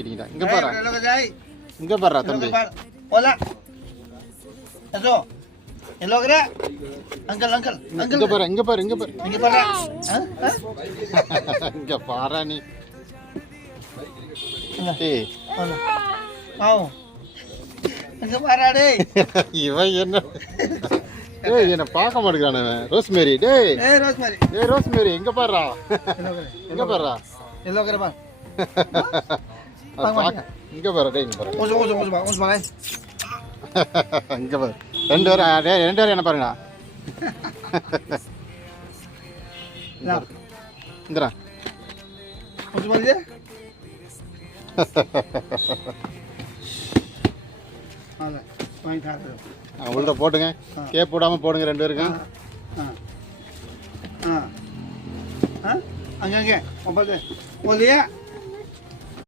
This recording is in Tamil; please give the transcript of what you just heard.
இங்க பாரு, இங்க பாரு தம்பி. போலாம் அதோ எல்லோகரே அங்கிள் அங்கிள் அங்கிள் இங்க பாரு, இங்க பாரு, இங்க பாரு, இங்க பாரு இங்க பாரு நீ. டேய் ஆவோ இங்க பாரு டேய். இவன் என்ன டேய் என்ன பார்க்க மாட்டேங்கிறானே. ரோஸ்மேரி டேய். ஏய் ரோஸ்மேரி, ஏய் ரோஸ்மேரி இங்க பாருடா. எல்லோகரே இங்க பாருடா. எல்லோகரே பா இங்க பாரு டேய், இங்க பாரு. கொஞ்சம் பாரு இங்க பாரு. ரெண்டு பேரும் என்ன பாருங்கடா. இந்தடா கொஞ்சம் பாரு. ஆல வாங்கி தரேன். உள்ள போடுங்க. கேப் போடாம போடுங்க ரெண்டு பேருக்கும். அங்க அங்க போலியா